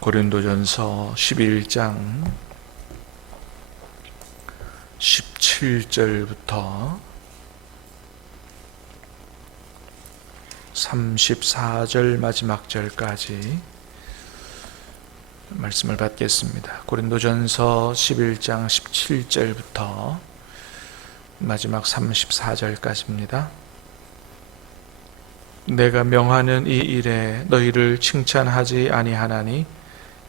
고린도전서 11장 17절부터 34절 마지막 절까지 말씀을 받겠습니다. 고린도전서 11장 17절부터 마지막 34절까지입니다. 내가 명하는 이 일에 너희를 칭찬하지 아니하나니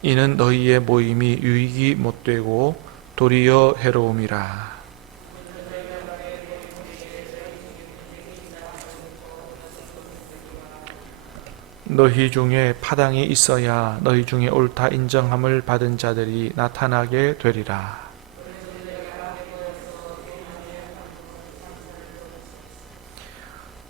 이는 너희의 모임이 유익이 못되고 도리어 해로움이라. 너희 중에 파당이 있어야 너희 중에 옳다 인정함을 받은 자들이 나타나게 되리라.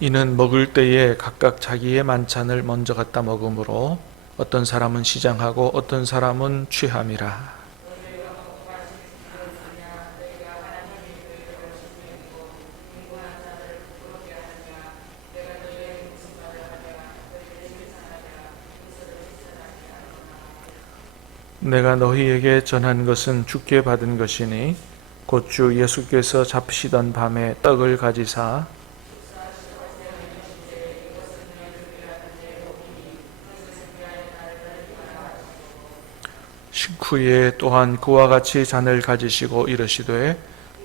이는 먹을 때에 각각 자기의 만찬을 먼저 갖다 먹으므로 어떤 사람은 시장하고 어떤 사람은 취함이라. 내가 너희에게 전한 것은 주께 받은 것이니 곧 주 예수께서 잡히시던 밤에 떡을 가지사 식후에 또한 그와 같이 잔을 가지시고 이르시되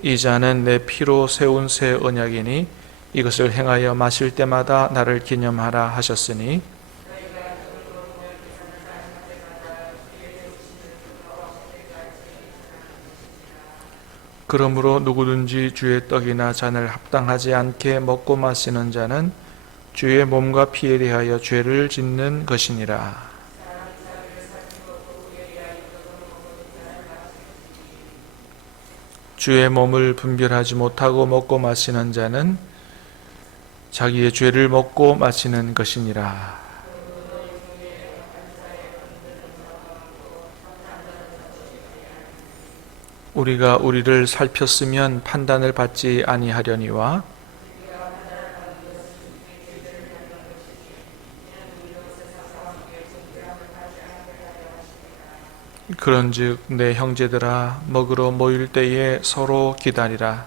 이 잔은 내 피로 세운 새 언약이니 이것을 행하여 마실 때마다 나를 기념하라 하셨으니 그러므로 누구든지 주의 떡이나 잔을 합당하지 않게 먹고 마시는 자는 주의 몸과 피에 대하여 죄를 짓는 것이니라. 주의 몸을 분별하지 못하고 먹고 마시는 자는 자기의 죄를 먹고 마시는 것이니라. 우리가 우리를 살폈으면 판단을 받지 아니하려니와 그런즉 내 형제들아 먹으러 모일 때에 서로 기다리라.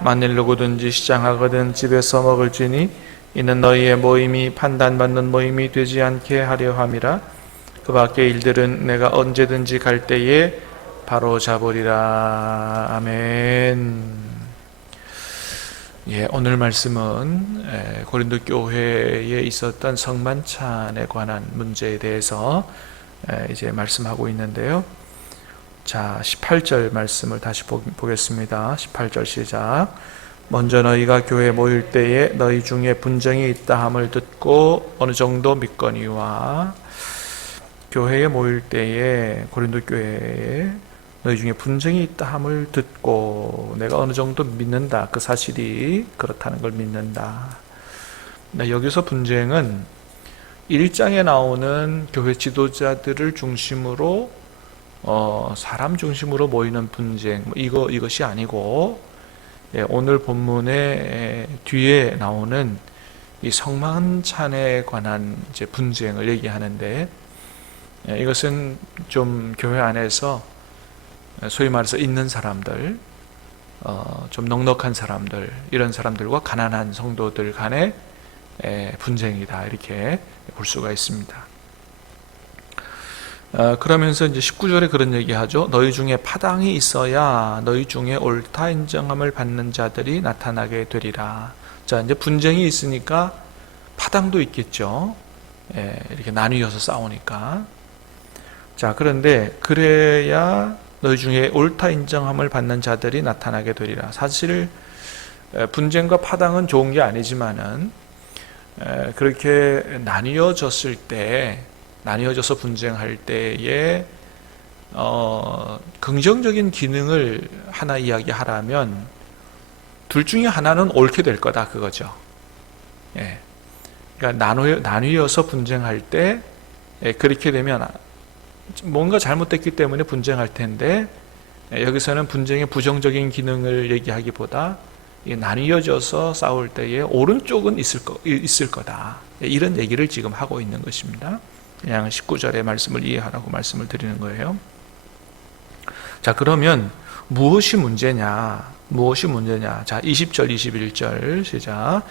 만일 누구든지 시장하거든 집에서 먹을지니 이는 너희의 모임이 판단받는 모임이 되지 않게 하려 함이라. 그 밖의 일들은 내가 언제든지 갈 때에 바로 잡으리라. 아멘. 오늘 말씀은 고린도 교회에 있었던 성만찬에 관한 문제에 대해서 이제 말씀하고 있는데요. 자, 18절 말씀을 다시 보겠습니다. 18절 시작. 먼저 너희가 교회에 모일 때에 너희 중에 분쟁이 있다 함을 듣고 어느 정도 믿거니와. 교회에 모일 때에 고린도 교회에 너희 중에 분쟁이 있다 함을 듣고 내가 어느 정도 믿는다. 그 사실이 그렇다는 걸 믿는다. 여기서 분쟁은 1장에 나오는 교회 지도자들을 중심으로 사람 중심으로 모이는 분쟁 이것이 아니고 오늘 본문의 뒤에 나오는 이 성만찬에 관한 이제 분쟁을 얘기하는데 이것은 좀 교회 안에서 소위 말해서 있는 사람들 좀 넉넉한 사람들 이런 사람들과 가난한 성도들 간의 분쟁이다 이렇게 볼 수가 있습니다. 그러면서 이제 19절에 그런 얘기하죠. 너희 중에 파당이 있어야 너희 중에 옳다 인정함을 받는 자들이 나타나게 되리라. 자, 이제 분쟁이 있으니까 파당도 있겠죠. 이렇게 나뉘어서 싸우니까. 자, 그런데 그래야 너희 중에 옳다 인정함을 받는 자들이 나타나게 되리라. 사실 분쟁과 파당은 좋은 게 아니지만은 그렇게 나뉘어졌을 때, 나뉘어져서 분쟁할 때에 긍정적인 기능을 하나 이야기하라면 둘 중에 하나는 옳게 될 거다 그거죠. 그러니까 나뉘어서 분쟁할 때 그렇게 되면 뭔가 잘못됐기 때문에 분쟁할 텐데 여기서는 분쟁의 부정적인 기능을 얘기하기보다 나뉘어져서 싸울 때에 오른쪽은 있을 거다. 이런 얘기를 지금 하고 있는 것입니다. 그냥 19절의 말씀을 이해하라고 말씀을 드리는 거예요. 자, 그러면 무엇이 문제냐? 무엇이 문제냐? 자, 20절, 21절 시작.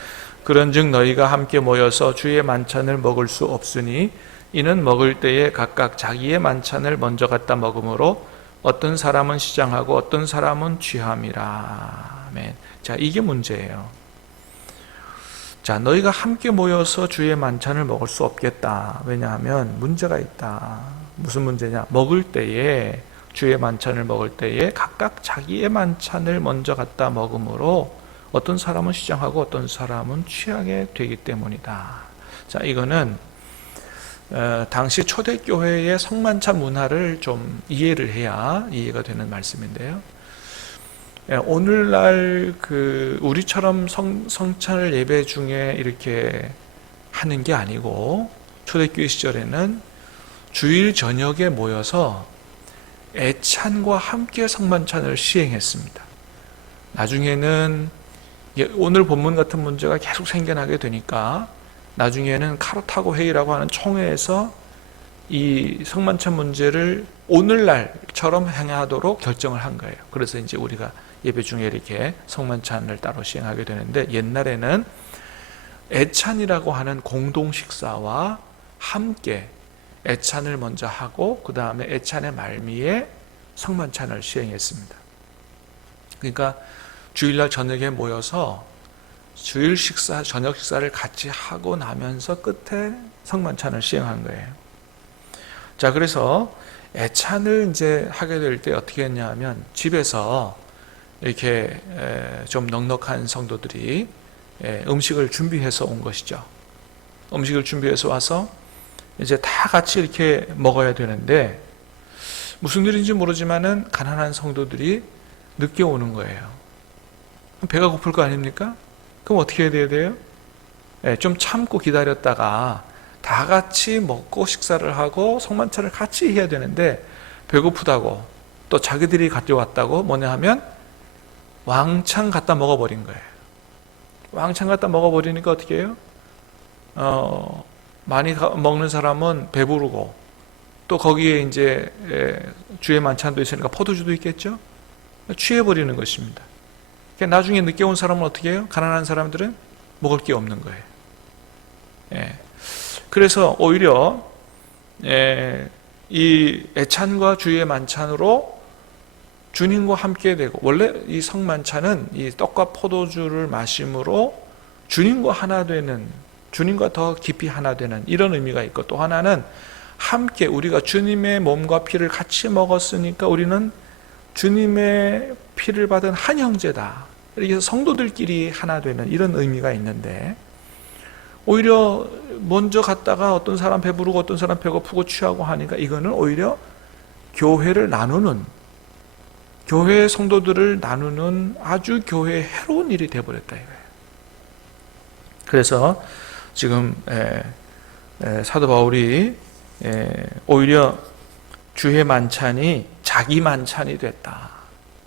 그런즉 너희가 함께 모여서 주의 만찬을 먹을 수 없으니 이는 먹을 때에 각각 자기의 만찬을 먼저 갖다 먹으므로 어떤 사람은 시장하고 어떤 사람은 취함이라. 아멘. 자, 이게 문제예요. 자, 너희가 함께 모여서 주의 만찬을 먹을 수 없겠다. 왜냐하면 문제가 있다. 무슨 문제냐? 먹을 때에, 주의 만찬을 먹을 때에 각각 자기의 만찬을 먼저 갖다 먹으므로 어떤 사람은 시장하고 어떤 사람은 취하게 되기 때문이다. 자, 이거는 당시 초대교회의 성만찬 문화를 좀 이해를 해야 이해가 되는 말씀인데요. 오늘날 우리처럼 성찬을 예배 중에 이렇게 하는 게 아니고 초대교회 시절에는 주일 저녁에 모여서 애찬과 함께 성만찬을 시행했습니다. 나중에는 오늘 본문 같은 문제가 계속 생겨나게 되니까 나중에는 카르타고 회의라고 하는 총회에서 이 성만찬 문제를 오늘날처럼 행하도록 결정을 한 거예요. 그래서 이제 우리가 예배 중에 이렇게 성만찬을 따로 시행하게 되는데, 옛날에는 애찬이라고 하는 공동 식사와 함께 애찬을 먼저 하고 그 다음에 애찬의 말미에 성만찬을 시행했습니다. 그러니까 주일날 저녁에 모여서 주일 식사, 저녁 식사를 같이 하고 나면서 끝에 성만찬을 시행한 거예요. 자, 그래서 애찬을 이제 하게 될 때 어떻게 했냐면 집에서 이렇게 좀 넉넉한 성도들이 음식을 준비해서 온 것이죠. 음식을 준비해서 와서 이제 다 같이 이렇게 먹어야 되는데 무슨 일인지 모르지만은 가난한 성도들이 늦게 오는 거예요. 배가 고플 거 아닙니까? 그럼 어떻게 해야 돼요? 좀 참고 기다렸다가 다 같이 먹고 식사를 하고 성만찬을 같이 해야 되는데 배고프다고 또 자기들이 가져왔다고 뭐냐 하면 왕창 갖다 먹어버린 거예요. 왕창 갖다 먹어버리니까 어떻게 해요? 많이 먹는 사람은 배부르고 또 거기에 이제 주의 만찬도 있으니까 포도주도 있겠죠? 취해버리는 것입니다. 나중에 늦게 온 사람은 어떻게 해요? 가난한 사람들은 먹을 게 없는 거예요. 그래서 오히려 이 애찬과 주의 만찬으로 주님과 함께 되고, 원래 이 성만찬은 이 떡과 포도주를 마심으로 주님과 하나 되는, 주님과 더 깊이 하나 되는 이런 의미가 있고, 또 하나는 함께 우리가 주님의 몸과 피를 같이 먹었으니까 우리는 주님의 피를 받은 한 형제다. 이렇게 해서 성도들끼리 하나 되는 이런 의미가 있는데, 오히려 먼저 갔다가 어떤 사람 배부르고 어떤 사람 배고프고 취하고 하니까 이거는 오히려 교회를 나누는, 교회 성도들을 나누는 아주 교회에 해로운 일이 되어버렸다 이거예요. 그래서 지금 사도 바울이 오히려 주의 만찬이 자기 만찬이 됐다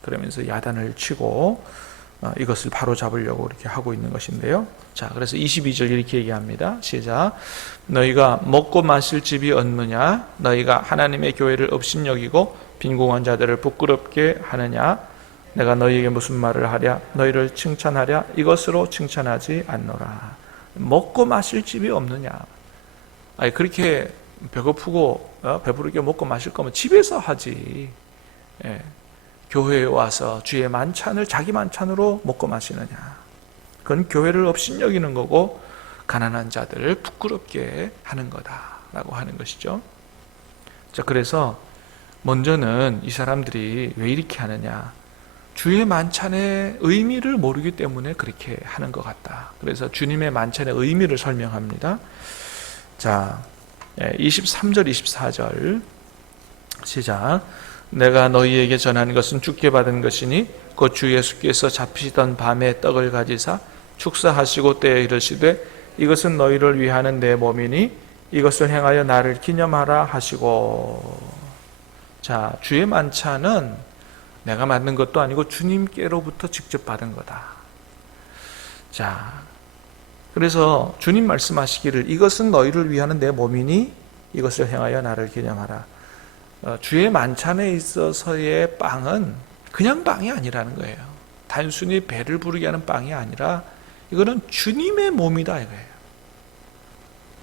그러면서 야단을 치고 이것을 바로 잡으려고 이렇게 하고 있는 것인데요. 자, 그래서 22절 이렇게 얘기합니다. 시작. 너희가 먹고 마실 집이 없느냐? 너희가 하나님의 교회를 업신여기고 빈궁한 자들을 부끄럽게 하느냐? 내가 너희에게 무슨 말을 하랴? 너희를 칭찬하랴? 이것으로 칭찬하지 않노라. 먹고 마실 집이 없느냐? 아니, 그렇게 배고프고 배부르게 먹고 마실 거면 집에서 하지. 교회에 와서 주의 만찬을 자기 만찬으로 먹고 마시느냐? 그건 교회를 업신여기는 거고 가난한 자들을 부끄럽게 하는 거다라고 하는 것이죠. 자, 그래서 먼저는 이 사람들이 왜 이렇게 하느냐? 주의 만찬의 의미를 모르기 때문에 그렇게 하는 것 같다. 그래서 주님의 만찬의 의미를 설명합니다. 자, 23절, 24절 시작. 내가 너희에게 전하는 것은 주께 받은 것이니 곧 주 예수께서 잡히시던 밤에 떡을 가지사 축사하시고 때에 이르시되 이것은 너희를 위하는 내 몸이니 이것을 행하여 나를 기념하라 하시고. 자, 주의 만찬은 내가 만든 것도 아니고 주님께로부터 직접 받은 거다. 자, 그래서 주님 말씀하시기를 이것은 너희를 위하는 내 몸이니 이것을 행하여 나를 기념하라. 주의 만찬에 있어서의 빵은 그냥 빵이 아니라는 거예요. 단순히 배를 부르게 하는 빵이 아니라 이거는 주님의 몸이다 이거예요.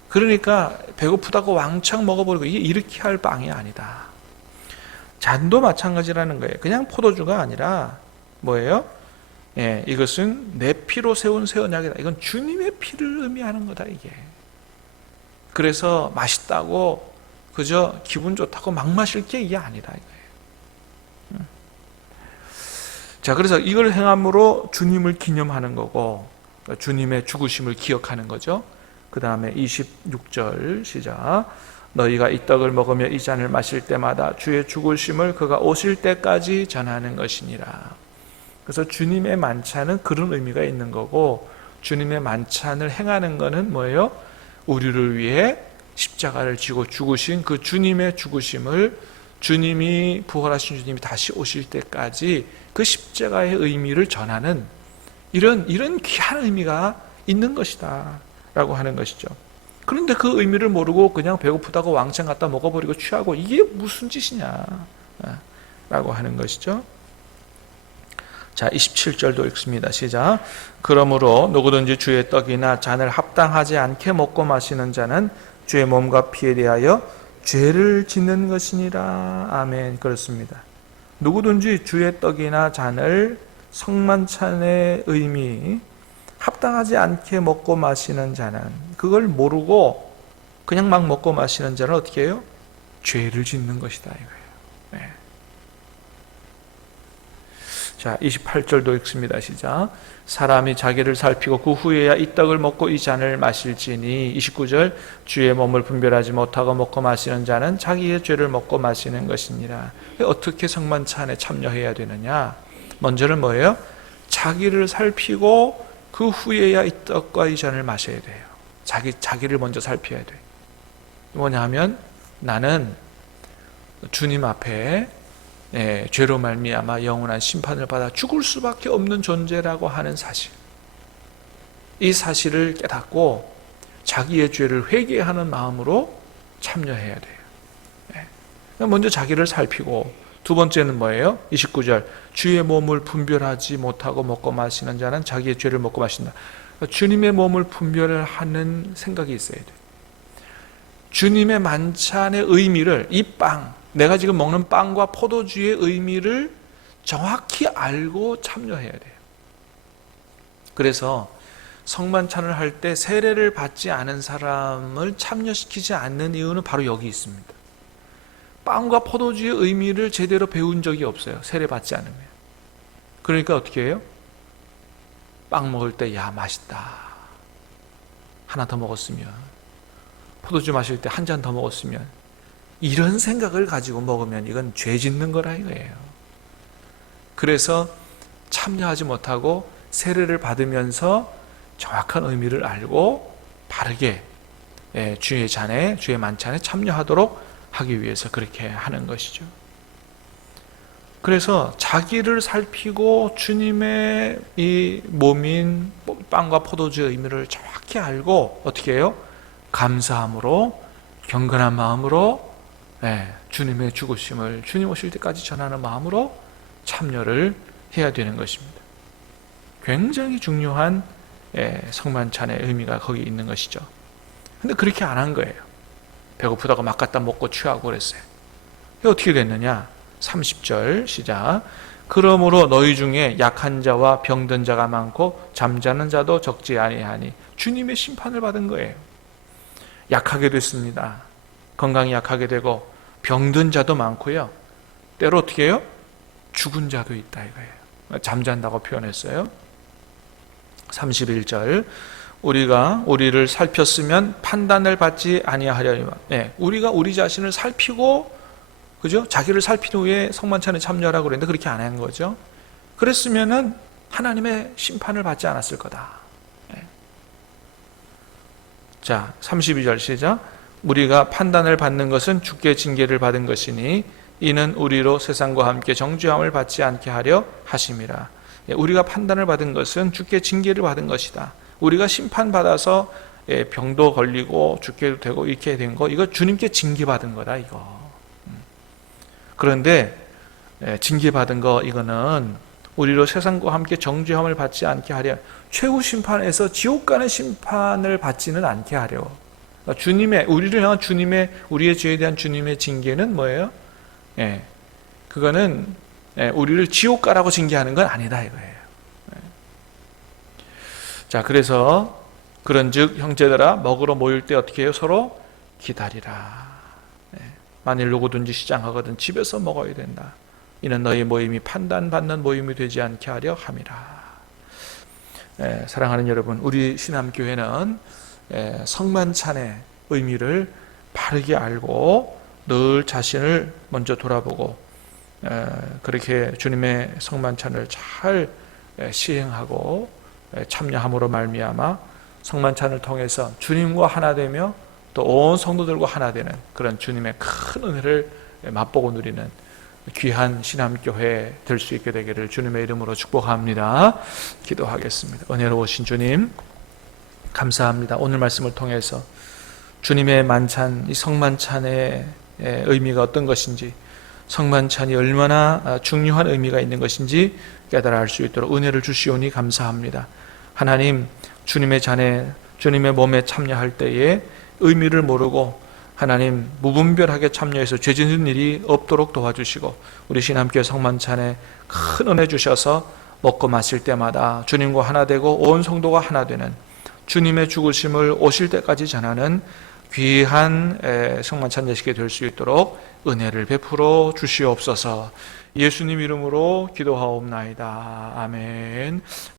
그러니까 배고프다고 왕창 먹어버리고 이게 이렇게 할 빵이 아니다. 잔도 마찬가지라는 거예요. 그냥 포도주가 아니라 뭐예요? 예, 이것은 내 피로 세운 새 언약이다. 이건 주님의 피를 의미하는 거다 이게. 그래서 맛있다고 그저 기분 좋다고 막 마실 게 이게 아니다 이거예요. 자, 그래서 이걸 행함으로 주님을 기념하는 거고 주님의 죽으심을 기억하는 거죠. 그 다음에 26절 시작. 너희가 이 떡을 먹으며 이 잔을 마실 때마다 주의 죽으심을 그가 오실 때까지 전하는 것이니라. 그래서 주님의 만찬은 그런 의미가 있는 거고 주님의 만찬을 행하는 거는 뭐예요? 우리를 위해 십자가를 지고 죽으신 그 주님의 죽으심을 주님이 부활하신 주님이 다시 오실 때까지 그 십자가의 의미를 전하는 이런 귀한 의미가 있는 것이다 라고 하는 것이죠. 그런데 그 의미를 모르고 그냥 배고프다고 왕창 갖다 먹어버리고 취하고 이게 무슨 짓이냐 라고 하는 것이죠. 자, 27절도 읽습니다. 시작. 그러므로 누구든지 주의 떡이나 잔을 합당하지 않게 먹고 마시는 자는 주의 몸과 피에 대하여 죄를 짓는 것이니라. 아멘. 그렇습니다. 누구든지 주의 떡이나 잔을 성만찬의 의미 합당하지 않게 먹고 마시는 자는 그걸 모르고 그냥 막 먹고 마시는 자는 어떻게 해요? 죄를 짓는 것이다 이거예요. 네. 자, 28절도 읽습니다. 시작. 사람이 자기를 살피고 그 후에야 이 떡을 먹고 이 잔을 마실지니. 29절. 주의 몸을 분별하지 못하고 먹고 마시는 자는 자기의 죄를 먹고 마시는 것이니라. 어떻게 성만찬에 참여해야 되느냐? 먼저는 뭐예요? 자기를 살피고 그 후에야 이 떡과 이 잔을 마셔야 돼요. 자기를 먼저 살펴야 돼. 뭐냐 하면 나는 주님 앞에 죄로 말미암아 영원한 심판을 받아 죽을 수밖에 없는 존재라고 하는 사실, 이 사실을 깨닫고 자기의 죄를 회개하는 마음으로 참여해야 돼요. 먼저 자기를 살피고, 두 번째는 뭐예요? 29절. 주의 몸을 분별하지 못하고 먹고 마시는 자는 자기의 죄를 먹고 마신다. 주님의 몸을 분별하는 생각이 있어야 돼요. 주님의 만찬의 의미를, 이 빵, 내가 지금 먹는 빵과 포도주의 의미를 정확히 알고 참여해야 돼요. 그래서 성만찬을 할 때 세례를 받지 않은 사람을 참여시키지 않는 이유는 바로 여기 있습니다. 빵과 포도주의 의미를 제대로 배운 적이 없어요. 세례 받지 않으면. 그러니까 어떻게 해요? 빵 먹을 때 야 맛있다, 하나 더 먹었으면, 포도주 마실 때 한 잔 더 먹었으면, 이런 생각을 가지고 먹으면 이건 죄 짓는 거라 이거예요. 그래서 참여하지 못하고 세례를 받으면서 정확한 의미를 알고 바르게 주의 잔에, 주의 만찬에 참여하도록 하기 위해서 그렇게 하는 것이죠. 그래서 자기를 살피고 주님의 이 몸인 빵과 포도주의 의미를 정확히 알고 어떻게 해요? 감사함으로, 경건한 마음으로 주님의 죽으심을 주님 오실 때까지 전하는 마음으로 참여를 해야 되는 것입니다. 굉장히 중요한 성만찬의 의미가 거기 있는 것이죠. 근데 그렇게 안 한 거예요. 배고프다고 막 갖다 먹고 취하고 그랬어요. 어떻게 됐느냐? 30절 시작. 그러므로 너희 중에 약한 자와 병든 자가 많고 잠자는 자도 적지 아니하니. 주님의 심판을 받은 거예요. 약하게 됐습니다. 건강이 약하게 되고 병든 자도 많고요. 때로 어떻게 해요? 죽은 자도 있다 이거예요. 잠잔다고 표현했어요. 31절. 우리를 살폈으면 판단을 받지 아니하려니와. 우리가 우리 자신을 살피고, 그죠? 자기를 살핀 후에 성만찬에 참여하라고 그랬는데 그렇게 안 한 거죠. 그랬으면은 하나님의 심판을 받지 않았을 거다. 자, 32절 시작. 우리가 판단을 받는 것은 주께 징계를 받은 것이니 이는 우리로 세상과 함께 정죄함을 받지 않게 하려 하심이라. 우리가 판단을 받은 것은 주께 징계를 받은 것이다. 우리가 심판받아서 병도 걸리고 죽게도 되고 이렇게 된 거, 이거 주님께 징계받은 거다 이거. 그런데 징계받은 거 이거는 우리로 세상과 함께 정죄함을 받지 않게 하려, 최후 심판에서 지옥 가는 심판을 받지는 않게 하려. 그러니까 주님의, 우리를 향한 주님의, 우리의 죄에 대한 주님의 징계는 뭐예요? 그거는 우리를 지옥 가라고 징계하는 건 아니다 이거예요. 자, 그래서 그런즉 형제들아 먹으러 모일 때 어떻게 해요? 서로 기다리라. 만일 누구든지 시장하거든 집에서 먹어야 된다. 이는 너희 모임이 판단받는 모임이 되지 않게 하려 함이라. 사랑하는 여러분, 우리 신암교회는 성만찬의 의미를 바르게 알고 늘 자신을 먼저 돌아보고 그렇게 주님의 성만찬을 잘 시행하고 참여함으로 말미암아 성만찬을 통해서 주님과 하나 되며 또 온 성도들과 하나 되는 그런 주님의 큰 은혜를 맛보고 누리는 귀한 신암교회 될 수 있게 되기를 주님의 이름으로 축복합니다. 기도하겠습니다. 은혜로우신 주님, 감사합니다. 오늘 말씀을 통해서 주님의 만찬, 이 성만찬의 의미가 어떤 것인지, 성만찬이 얼마나 중요한 의미가 있는 것인지 깨달아 알 수 있도록 은혜를 주시오니 감사합니다. 하나님, 주님의 잔에, 주님의 몸에 참여할 때에 의미를 모르고 하나님 무분별하게 참여해서 죄 짓는 일이 없도록 도와주시고, 우리 신암교회 성만찬에 큰 은혜 주셔서 먹고 마실 때마다 주님과 하나 되고 온 성도가 하나 되는 주님의 죽으심을 오실 때까지 전하는 귀한 성만찬 예식이 될 수 있도록 은혜를 베풀어 주시옵소서. 예수님 이름으로 기도하옵나이다. 아멘.